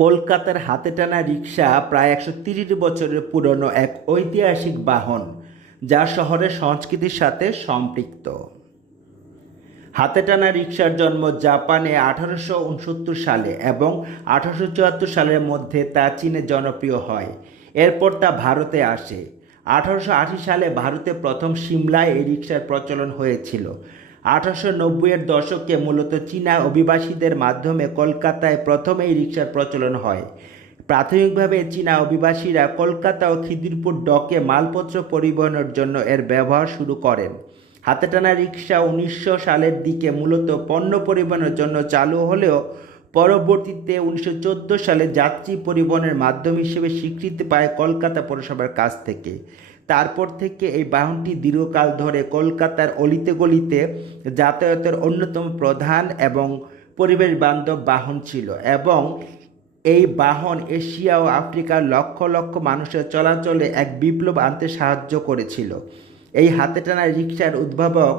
কলকাতার হাতে টানা রিকশা প্রায় 130 বছরের পুরনো এক ঐতিহাসিক বাহন, যা শহরের সংস্কৃতির সাথে সম্পৃক্ত। হাতে টানা রিকশার জন্ম জাপানে 1869 সালে এবং 1874 সালের মধ্যে তা চীনে জনপ্রিয় হয়। এরপর তা ভারতে আসে। 1880 সালে ভারতে প্রথম সিমলায় এই রিকশার প্রচলন হয়েছিল। 1890-এর দশকে মূলত চীনা অভিবাসীদের মাধ্যমে কলকাতায় প্রথম এই রিকশার প্রচলন হয়। প্রাথমিকভাবে চীনা অভিবাসীরা কলকাতা ও খিদিরপুর ডকে মালপত্র পরিবহনের জন্য এর ব্যবহার শুরু করেন। হাতে টানা রিকশা 1900 সালের দিকে মূলত পণ্য পরিবহনের জন্য চালু হলেও পরবর্তীতে 1914 সালে যাত্রী পরিবহনের মাধ্যম হিসেবে স্বীকৃতি পায় কলকাতা পৌরসভার কাছ থেকে। তারপর থেকে এই বাহনটি দীর্ঘকাল ধরে কলকাতার অলিতে গলিতে যাতায়াতের অন্যতম প্রধান এবং পরিবেশ বান্ধব বাহন ছিল এবং এই বাহন এশিয়া ও আফ্রিকার লক্ষ লক্ষ মানুষের চলাচলে এক বিপ্লব আনতে সাহায্য করেছিল। এই হাতে টানা রিকশার উদ্ভাবক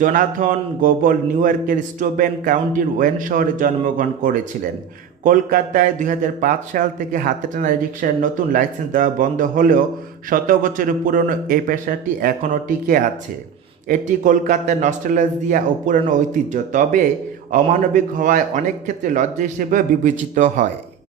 জোনাথন গোবল নিউ ইয়র্কের স্টোবেন কাউন্টির ওয়েন শহরে জন্মগ্রহণ করেছিলেন। কলকাতায় 2005 সাল থেকে হাতে টানা রিকশার নতুন লাইসেন্স দেওয়া বন্ধ হলেও 100 বছরের পুরনো এই পেশাটি এখনও টিকে আছে। এটি কলকাতার নস্টালজিয়া ও পুরনো ঐতিহ্য, তবে অমানবিক হওয়ায় অনেক ক্ষেত্রে লজ্জা হিসেবেও বিবেচিত হয়।